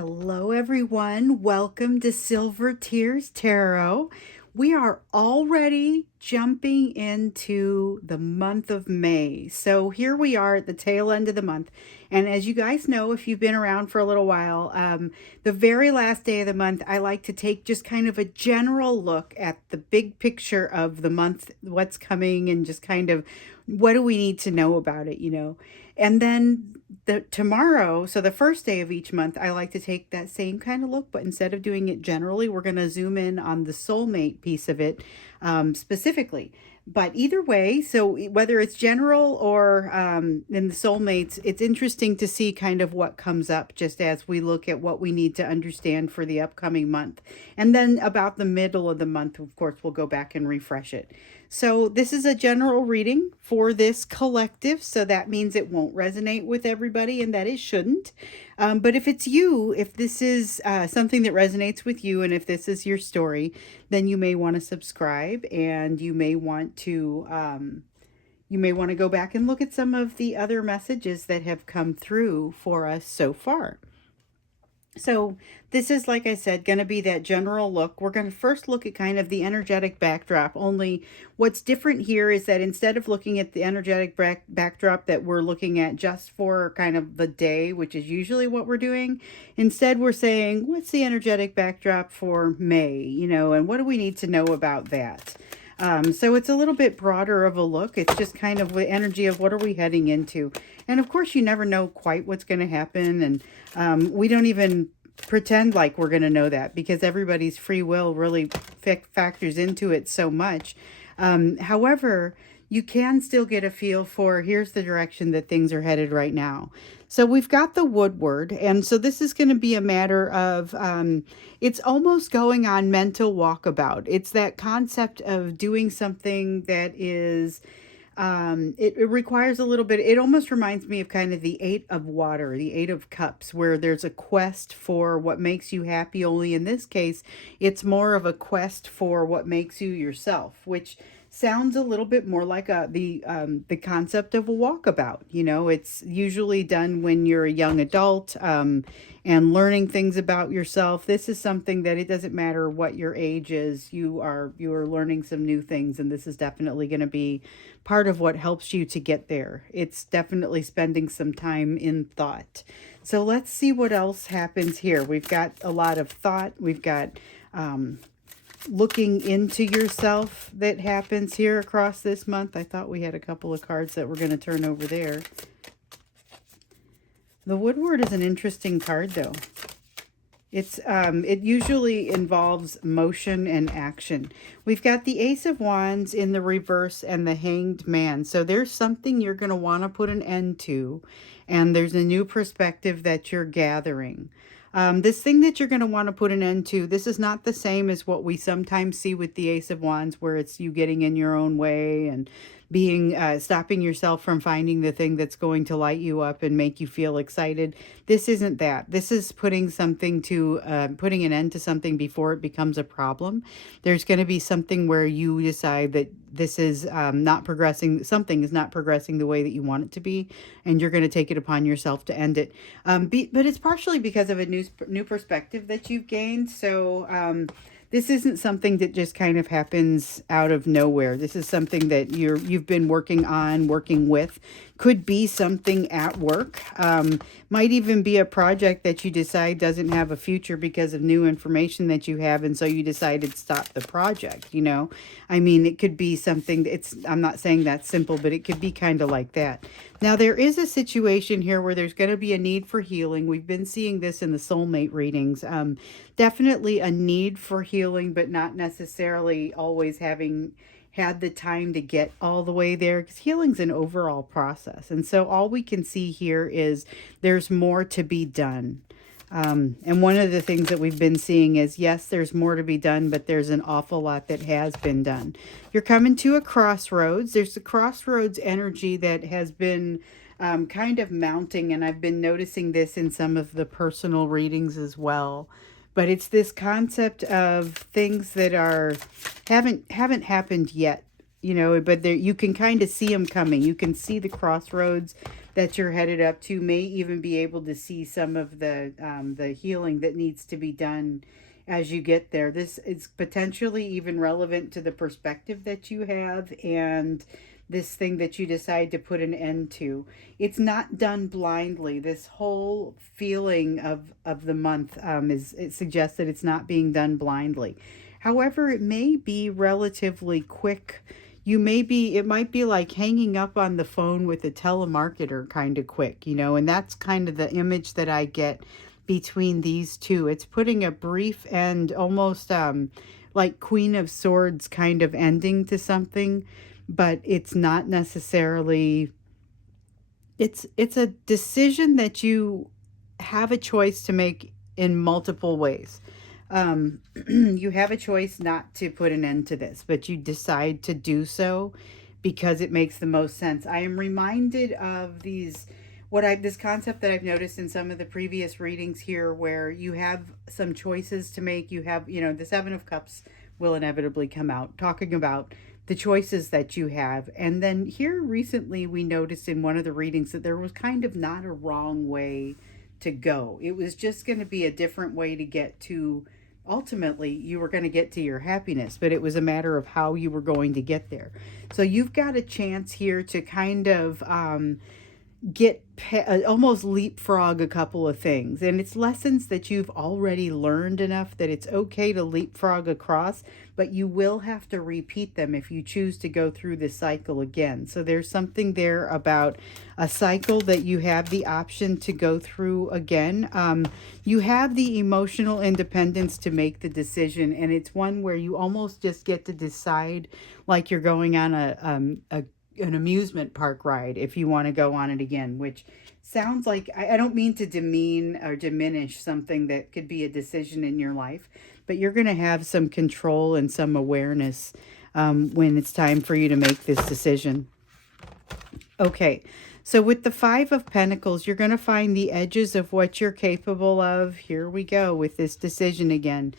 Hello, everyone. Welcome to Silver Tears Tarot. We are already jumping into the month of May. So here we are at the tail end of the month. And as you guys know, if you've been around for a little while, the very last day of the month, I like to take just kind of a general look at the big picture of the month, what's coming, and just kind of what do we need to know about it. And then tomorrow, so the first day of each month, I like to take that same kind of look, but instead of doing it generally, we're going to zoom in on the soulmate piece of it specifically. But either way, so whether it's general or in the soulmates, it's interesting to see kind of what comes up just as we look at what we need to understand for the upcoming month. And then about the middle of the month, of course, we'll go back and refresh it. So this is a general reading for this collective, so that means it won't resonate with everybody, and that it shouldn't. But if it's you, if this is something that resonates with you, and if this is your story, then you may want to subscribe, and you may want to go back and look at some of the other messages that have come through for us so far. So this is, like I said, going to be that general look. We're going to first look at kind of the energetic backdrop. Only what's different here is that instead of looking at the energetic backdrop that we're looking at just for kind of the day, which is usually what we're doing, instead we're saying, what's the energetic backdrop for May, and what do we need to know about that? So it's a little bit broader of a look. It's just kind of the energy of what are we heading into. And of course, you never know quite what's going to happen. And we don't even pretend like we're going to know that because everybody's free will really factors into it so much. However, you can still get a feel for here's the direction that things are headed right now. So we've got the woodward, and so this is going to be a matter of, it's almost going on mental walkabout. It's that concept of doing something that is, it requires a little bit, it almost reminds me of kind of the 8 of water, the 8 of cups, where there's a quest for what makes you happy. Only in this case, it's more of a quest for what makes you yourself, which sounds a little bit more like the concept of a walkabout. It's usually done when you're a young adult and learning things about yourself. This is something that it doesn't matter what your age is, you are learning some new things, and this is definitely going to be part of what helps you to get there. It's definitely spending some time in thought. So let's see what else happens here. We've got a lot of thought. We've got looking into yourself that happens here across this month. I thought we had a couple of cards that we're going to turn over there. The woodward is an interesting card, though. It's it usually involves motion and action. We've got the Ace of Wands in the reverse and the Hanged Man. So there's something you're going to want to put an end to, and there's a new perspective that you're gathering. This thing that you're going to want to put an end to, this is not the same as what we sometimes see with the Ace of Wands, where it's you getting in your own way and being stopping yourself from finding the thing that's going to light you up and make you feel excited. This isn't that. This is putting something to putting an end to something before it becomes a problem. There's going to be something where you decide that this is not progressing, something is not progressing the way that you want it to be, and you're going to take it upon yourself to end it. But it's partially because of a new perspective that you've gained. So this isn't something that just kind of happens out of nowhere. This is something that you've been working with. Could be something at work. Might even be a project that you decide doesn't have a future because of new information that you have, and so you decided to stop the project, I mean, it could be something, I'm not saying that's simple, but it could be kind of like that. Now, there is a situation here where there's going to be a need for healing. We've been seeing this in the soulmate readings. Definitely a need for healing, but not necessarily always having had the time to get all the way there, because healing's an overall process. And so all we can see here is there's more to be done. And one of the things that we've been seeing is, yes, there's more to be done, but there's an awful lot that has been done. You're coming to a crossroads. There's the crossroads energy that has been kind of mounting, and I've been noticing this in some of the personal readings as well. But it's this concept of things that haven't happened yet, but you can kind of see them coming. You can see the crossroads that you're headed up to, may even be able to see some of the healing that needs to be done as you get there. This is potentially even relevant to the perspective that you have and this thing that you decide to put an end to. It's not done blindly. This whole feeling of the month it suggests that it's not being done blindly. However, it may be relatively quick. It might be like hanging up on the phone with a telemarketer kind of quick, and that's kind of the image that I get between these two. It's putting a brief and almost like Queen of Swords kind of ending to something, but it's not necessarily, it's a decision that you have a choice to make in multiple ways. You have a choice not to put an end to this, but you decide to do so because it makes the most sense. I am reminded of this concept that I've noticed in some of the previous readings here, where you have some choices to make. You have, the Seven of Cups will inevitably come out, talking about the choices that you have. And then here recently, we noticed in one of the readings that there was kind of not a wrong way to go. It was just going to be a different way to get to, ultimately, you were going to get to your happiness, but it was a matter of how you were going to get there. So you've got a chance here to kind of almost leapfrog a couple of things, and it's lessons that you've already learned enough that it's okay to leapfrog across, but you will have to repeat them if you choose to go through the cycle again. So there's something there about a cycle that you have the option to go through again. You have the emotional independence to make the decision, and it's one where you almost just get to decide, like you're going on an amusement park ride if you want to go on it again, which sounds like, I don't mean to demean or diminish something that could be a decision in your life, but you're going to have some control and some awareness when it's time for you to make this decision. Okay, so with the Five of Pentacles, you're going to find the edges of what you're capable of. Here we go with this decision again.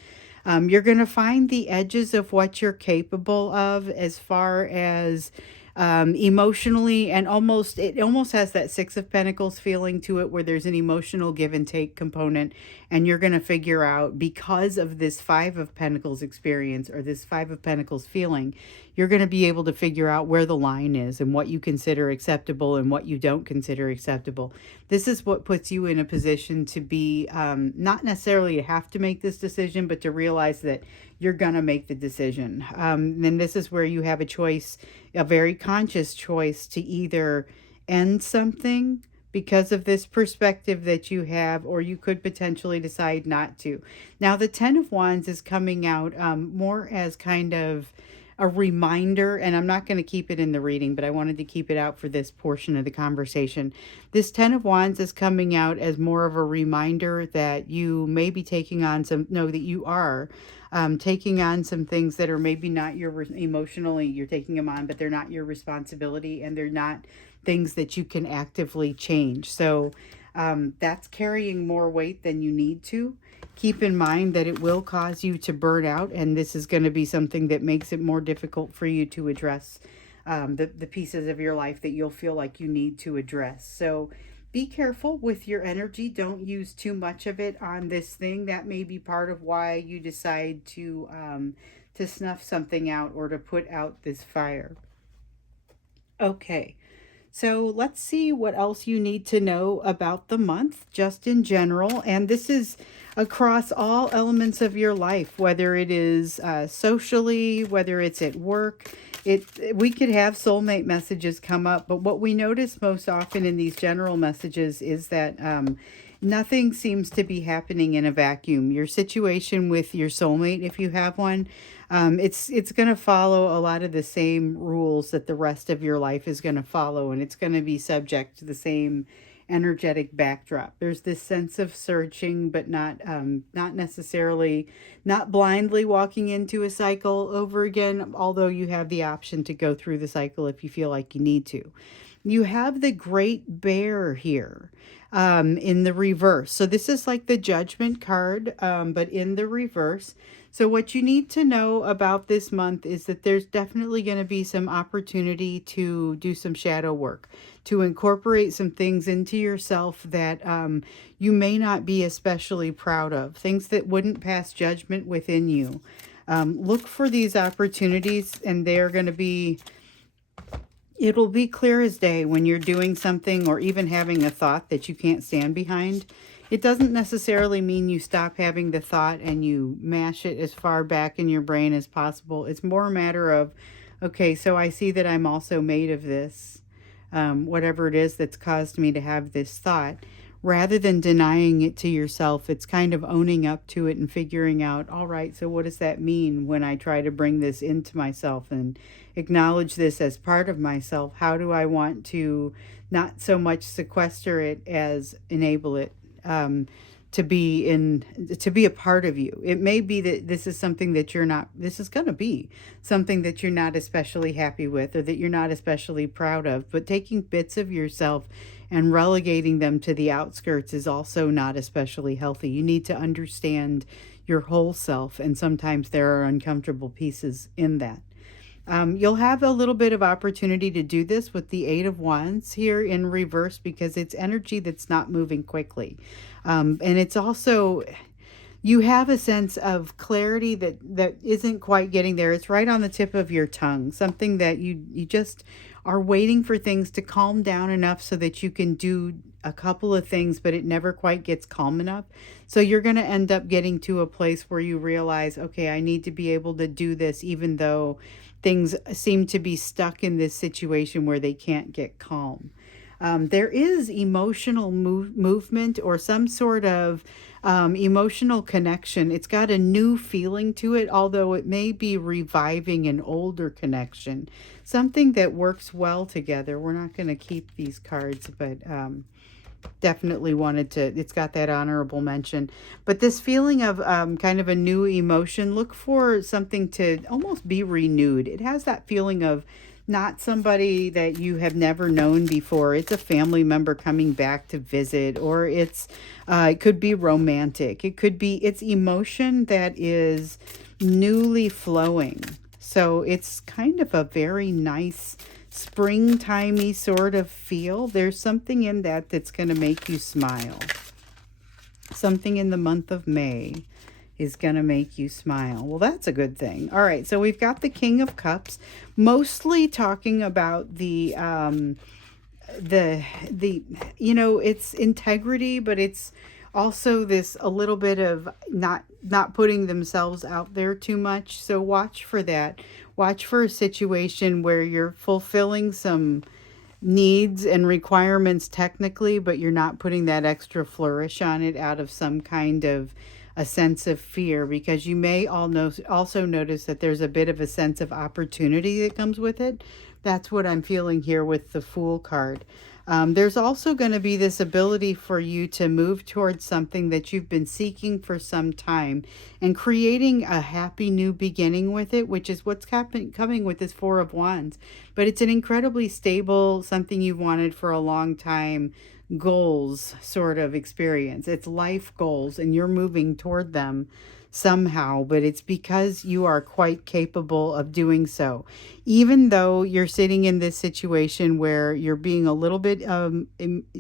You're going to find the edges of what you're capable of as far as emotionally, and it almost has that Six of Pentacles feeling to it, where there's an emotional give and take component, and you're going to figure out, because of this Five of Pentacles experience or this Five of Pentacles feeling, you're going to be able to figure out where the line is and what you consider acceptable and what you don't consider acceptable. This is what puts you in a position to be not necessarily to have to make this decision, but to realize that you're going to make the decision. And this is where you have a choice, a very conscious choice, to either end something because of this perspective that you have, or you could potentially decide not to. Now, the Ten of Wands is coming out more as kind of a reminder, and I'm not going to keep it in the reading, but I wanted to keep it out for this portion of the conversation. This Ten of Wands is coming out as more of a reminder that you may be taking on that you are taking on some things that are maybe not emotionally, you're taking them on, but they're not your responsibility, and they're not things that you can actively change. So that's carrying more weight than you need to. Keep in mind that it will cause you to burn out, and this is going to be something that makes it more difficult for you to address the pieces of your life that you'll feel like you need to address. So be careful with your energy. Don't use too much of it on this thing. That may be part of why you decide to snuff something out or to put out this fire. Okay. So let's see what else you need to know about the month, just in general. And this is across all elements of your life, whether it is socially, whether it's at work. We could have soulmate messages come up, but what we notice most often in these general messages is that nothing seems to be happening in a vacuum. Your situation with your soulmate, if you have one, it's going to follow a lot of the same rules that the rest of your life is going to follow, and it's going to be subject to the same energetic backdrop. There's this sense of searching, but not necessarily, not blindly walking into a cycle over again, although you have the option to go through the cycle if you feel like you need to. You have the Great Bear here in the reverse. So this is like the Judgment card, but in the reverse. So what you need to know about this month is that there's definitely going to be some opportunity to do some shadow work, to incorporate some things into yourself that you may not be especially proud of, things that wouldn't pass judgment within you. Look for these opportunities, and they're going to be, it'll be clear as day when you're doing something or even having a thought that you can't stand behind. It doesn't necessarily mean you stop having the thought and you mash it as far back in your brain as possible. It's more a matter of, okay, so I see that I'm also made of this, whatever it is that's caused me to have this thought. Rather than denying it to yourself, it's kind of owning up to it and figuring out, all right, so what does that mean when I try to bring this into myself and acknowledge this as part of myself? How do I want to not so much sequester it as enable it to be a part of you? It may be that this is something that you're not, this is going to be something that you're not especially happy with or that you're not especially proud of, but taking bits of yourself and relegating them to the outskirts is also not especially healthy. You need to understand your whole self, and sometimes there are uncomfortable pieces in that. You'll have a little bit of opportunity to do this with the Eight of Wands here in reverse because it's energy that's not moving quickly. And it's also, you have a sense of clarity that isn't quite getting there. It's right on the tip of your tongue, something that you just are waiting for things to calm down enough so that you can do a couple of things, but it never quite gets calm enough. So you're going to end up getting to a place where you realize, okay, I need to be able to do this even though things seem to be stuck in this situation where they can't get calm. There is emotional movement or some sort of emotional connection. It's got a new feeling to it, although it may be reviving an older connection, something that works well together. We're not going to keep these cards, but definitely wanted to, it's got that honorable mention. But this feeling of kind of a new emotion, look for something to almost be renewed. It has that feeling of not somebody that you have never known before. It's a family member coming back to visit, or it could be romantic. It could be, it's emotion that is newly flowing. So it's kind of a very nice springtimey sort of feel. There's something in that that's going to make you smile. Something in the month of May is going to make you smile. Well, that's a good thing. All right, so we've got the King of Cups, mostly talking about the it's integrity, but it's also this a little bit of not putting themselves out there too much. So watch for that. Watch for a situation where you're fulfilling some needs and requirements technically, but you're not putting that extra flourish on it out of some kind of a sense of fear, because you may also notice that there's a bit of a sense of opportunity that comes with it. That's what I'm feeling here with the Fool card. There's also going to be this ability for you to move towards something that you've been seeking for some time and creating a happy new beginning with it, which is what's coming with this Four of Wands. But it's an incredibly stable, something you've wanted for a long time, goals sort of experience. It's life goals, and you're moving toward them somehow, but it's because you are quite capable of doing so. Even though you're sitting in this situation where you're being a little bit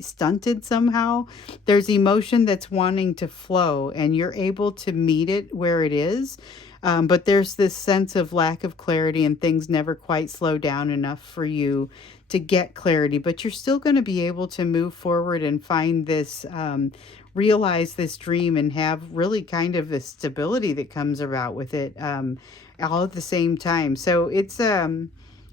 stunted somehow, there's emotion that's wanting to flow, and you're able to meet it where it is. But there's this sense of lack of clarity, and things never quite slow down enough for you to get clarity, but you're still going to be able to move forward and find this, realize this dream, and have really kind of the stability that comes about with it all at the same time. So it's a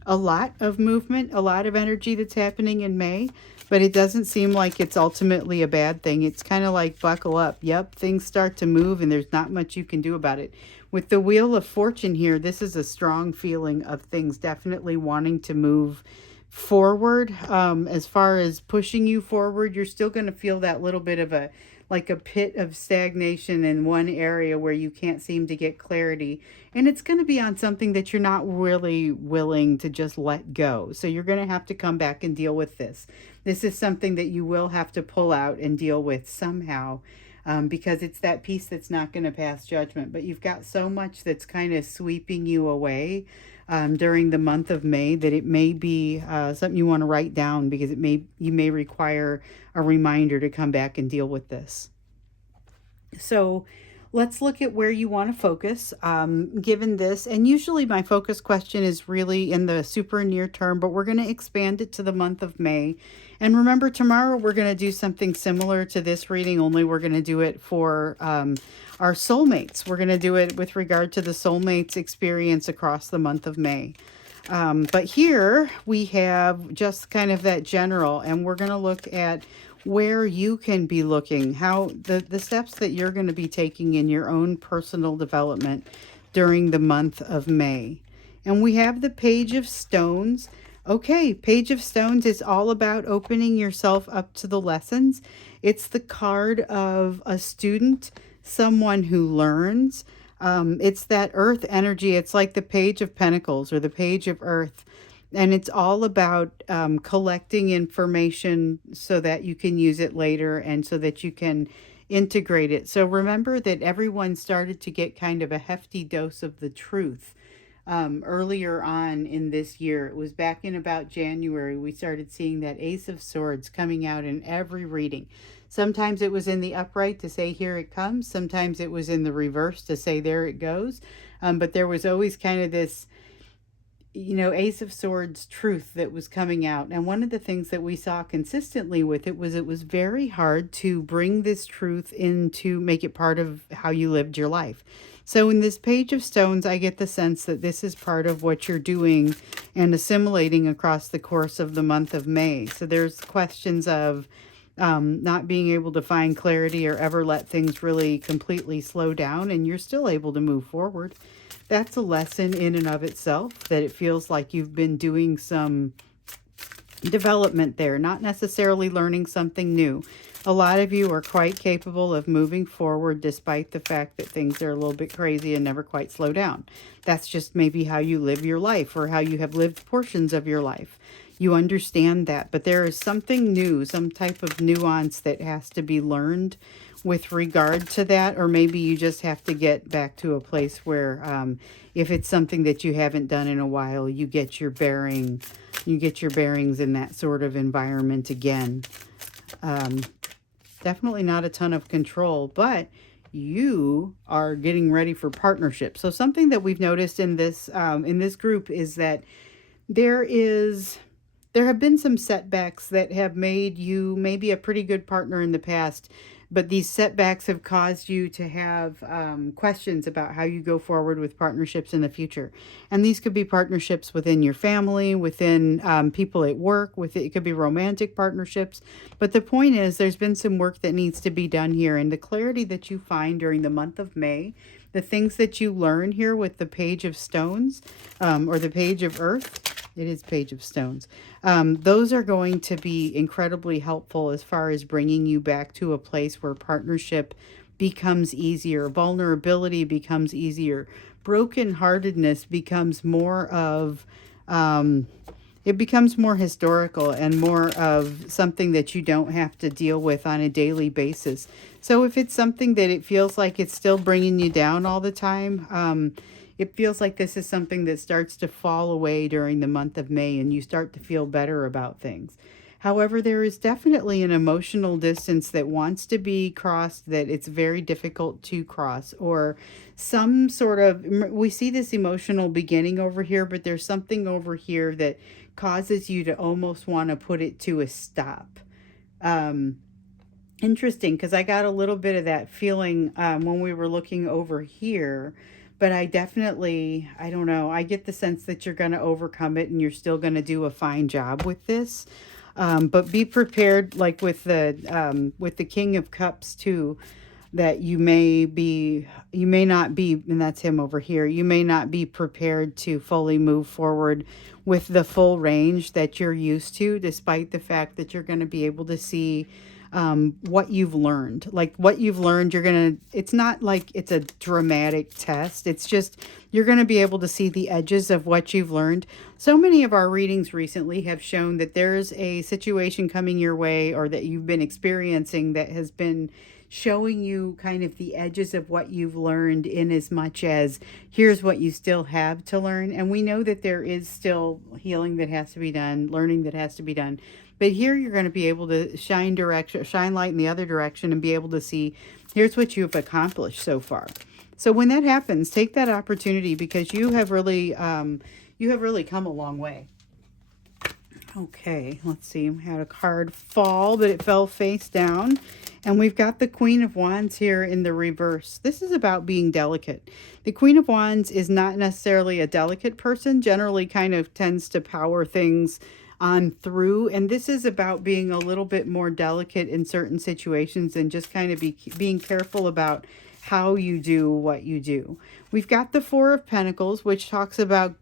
lot of movement, a lot of energy that's happening in May, but it doesn't seem like it's ultimately a bad thing. It's kind of like buckle up. Yep, things start to move and there's not much you can do about it. With the Wheel of Fortune here, this is a strong feeling of things definitely wanting to move forward. As far as pushing you forward, you're still going to feel that little bit of a like a pit of stagnation in one area where you can't seem to get clarity. And it's going to be on something that you're not really willing to just let go. So you're going to have to come back and deal with this. This is something that you will have to pull out and deal with somehow, because it's that piece that's not going to pass judgment. But you've got so much that's kind of sweeping you away during the month of May that it may be something you want to write down, because you may require a reminder to come back and deal with this. So let's look at where you want to focus given this. And usually my focus question is really in the super near term, but we're going to expand it to the month of May. And remember, tomorrow we're going to do something similar to this reading, only we're going to do it for our soulmates. We're going to do it with regard to the soulmates experience across the month of May. But here we have just kind of that general, and we're going to look at where you can be looking, how the steps that you're going to be taking in your own personal development during the month of May. And we have the Page of Stones. Okay, Page of Stones is all about opening yourself up to the lessons. It's the card of a student, someone who learns. It's that earth energy. It's like the Page of Pentacles or the Page of Earth. And it's all about collecting information so that you can use it later and so that you can integrate it. So remember that everyone started to get kind of a hefty dose of the truth earlier on in this year. It was back in about January, we started seeing that Ace of Swords coming out in every reading. Sometimes it was in the upright to say, here it comes. Sometimes it was in the reverse to say, there it goes. But there was always kind of this, Ace of Swords truth that was coming out. And one of the things that we saw consistently with it was very hard to bring this truth into, make it part of how you lived your life. So in this Page of Stones, I get the sense that this is part of what you're doing and assimilating across the course of the month of May. So there's questions of not being able to find clarity or ever let things really completely slow down, and you're still able to move forward. That's a lesson in and of itself, that it feels like you've been doing some development there, not necessarily learning something new. A lot of you are quite capable of moving forward despite the fact that things are a little bit crazy and never quite slow down. That's just maybe how you live your life or how you have lived portions of your life. You understand that, but there is something new, some type of nuance that has to be learned with regard to that, or maybe you just have to get back to a place where if it's something that you haven't done in a while, you get your bearings in that sort of environment again. Definitely not a ton of control, but you are getting ready for partnership. So something that we've noticed in this group is that there have been some setbacks that have made you maybe a pretty good partner in the past, but these setbacks have caused you to have questions about how you go forward with partnerships in the future. And these could be partnerships within your family, within people at work, it could be romantic partnerships. But the point is, there's been some work that needs to be done here. And the clarity that you find during the month of May, the things that you learn here with the Page of Stones or the Page of Earth, it is Page of Stones. Those are going to be incredibly helpful as far as bringing you back to a place where partnership becomes easier. Vulnerability becomes easier. Brokenheartedness becomes more of, it becomes more historical and more of something that you don't have to deal with on a daily basis. So if it's something that it feels like it's still bringing you down all the time, it feels like this is something that starts to fall away during the month of May and you start to feel better about things. However, there is definitely an emotional distance that wants to be crossed that it's very difficult to cross, or some sort of, we see this emotional beginning over here, but there's something over here that causes you to almost want to put it to a stop. Interesting, because I got a little bit of that feeling when we were looking over here. But I definitely, I don't know, I get the sense that you're going to overcome it and you're still going to do a fine job with this. But be prepared, like with the King of Cups too, that you may not be, and that's him over here, you may not be prepared to fully move forward with the full range that you're used to, despite the fact that you're going to be able to see what you've learned. Like what you've learned, it's not like it's a dramatic test. It's just, you're going to be able to see the edges of what you've learned. So many of our readings recently have shown that there's a situation coming your way or that you've been experiencing that has been showing you kind of the edges of what you've learned, in as much as here's what you still have to learn. And we know that there is still healing that has to be done, learning that has to be done. But here you're going to be able to shine light in the other direction and be able to see, here's what you've accomplished so far. So when that happens, take that opportunity, because you have really come a long way. Okay, let's see. We had a card fall, but it fell face down. And we've got the Queen of Wands here in the reverse. This is about being delicate. The Queen of Wands is not necessarily a delicate person, generally kind of tends to power things on through. And this is about being a little bit more delicate in certain situations and just kind of being careful about how you do what you do. We've got the Four of Pentacles, which talks about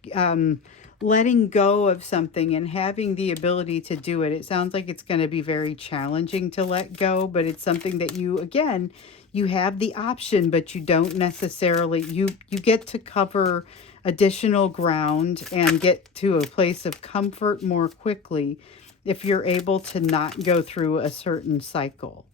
letting go of something and having the ability to do it. It sounds like it's going to be very challenging to let go, but it's something that you, again, you have the option, but you don't necessarily, you get to cover additional ground and get to a place of comfort more quickly if you're able to not go through a certain cycle.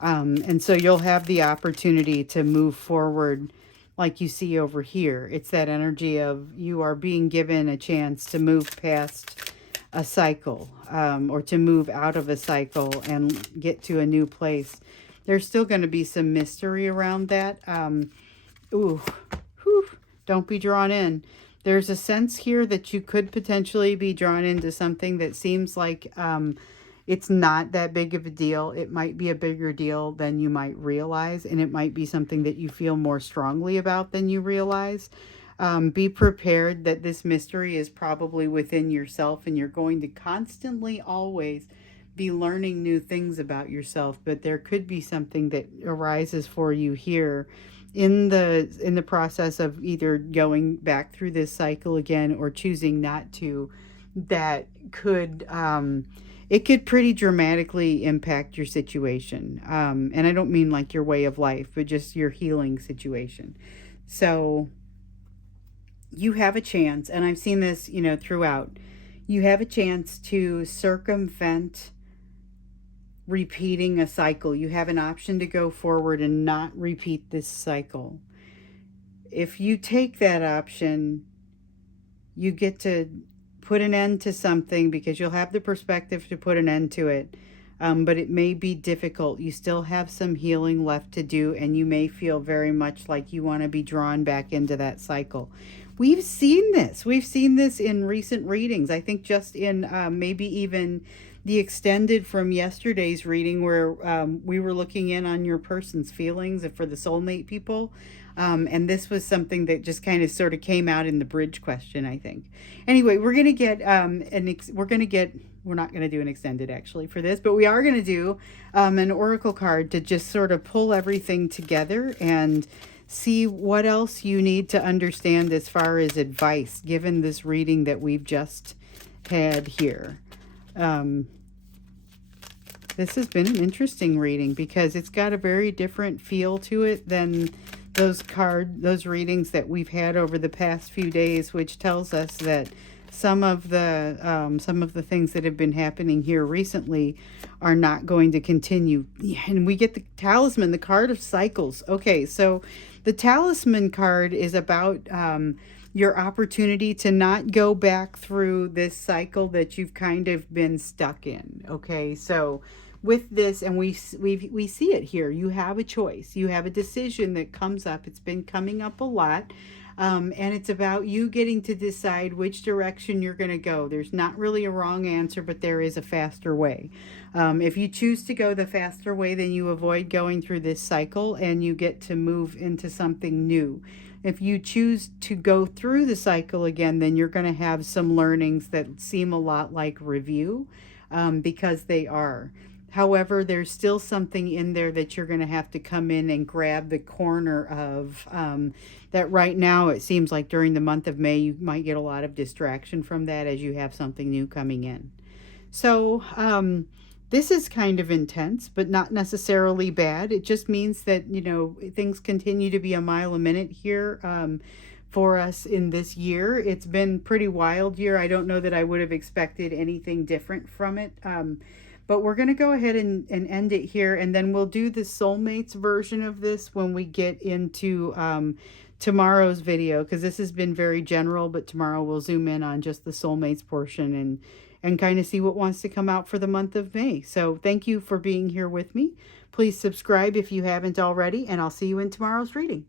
And so you'll have the opportunity to move forward like you see over here. It's that energy of you are being given a chance to move past a cycle, or to move out of a cycle and get to a new place. There's still going to be some mystery around that. Don't be drawn in. There's a sense here that you could potentially be drawn into something that seems like it's not that big of a deal. It might be a bigger deal than you might realize, and it might be something that you feel more strongly about than you realize. Be prepared that this mystery is probably within yourself, and you're going to constantly always be learning new things about yourself, but there could be something that arises for you here in the process of either going back through this cycle again or choosing not to, that could it could pretty dramatically impact your situation. And I don't mean like your way of life, but just your healing situation. So you have a chance, and I've seen this, throughout. You have a chance to circumvent repeating a cycle. You have an option to go forward and not repeat this cycle. If you take that option, you get to put an end to something, because you'll have the perspective to put an end to it. But it may be difficult. You still have some healing left to do, and you may feel very much like you want to be drawn back into that cycle. We've seen this. We've seen this in recent readings. I think just in maybe even the extended from yesterday's reading, where we were looking in on your person's feelings for the soulmate people. And this was something that just kind of sort of came out in the bridge question, I think. Anyway, we're going to get, we're not going to do an extended actually for this, but we are going to do an oracle card to just sort of pull everything together and see what else you need to understand as far as advice, given this reading that we've just had here. This has been an interesting reading because it's got a very different feel to it than those readings that we've had over the past few days, which tells us that some of the things that have been happening here recently are not going to continue. And we get the talisman, the card of cycles. Okay, so the talisman card is about your opportunity to not go back through this cycle that you've kind of been stuck in. Okay, so with this, and we see it here, you have a choice, you have a decision that comes up. It's been coming up a lot, and it's about you getting to decide which direction you're going to go. There's not really a wrong answer, but there is a faster way. If you choose to go the faster way, then you avoid going through this cycle and you get to move into something new. If you choose to go through the cycle again, then you're going to have some learnings that seem a lot like review, because they are. However, there's still something in there that you're going to have to come in and grab the corner of, that right now it seems like during the month of May you might get a lot of distraction from that as you have something new coming in. So This is kind of intense, but not necessarily bad. It just means that, things continue to be a mile a minute here for us in this year. It's been pretty wild year. I don't know that I would have expected anything different from it. But we're going to go ahead and end it here, and then we'll do the soulmates version of this when we get into tomorrow's video, because this has been very general, but tomorrow we'll zoom in on just the soulmates portion and kind of see what wants to come out for the month of May. So thank you for being here with me. Please subscribe if you haven't already, and I'll see you in tomorrow's reading.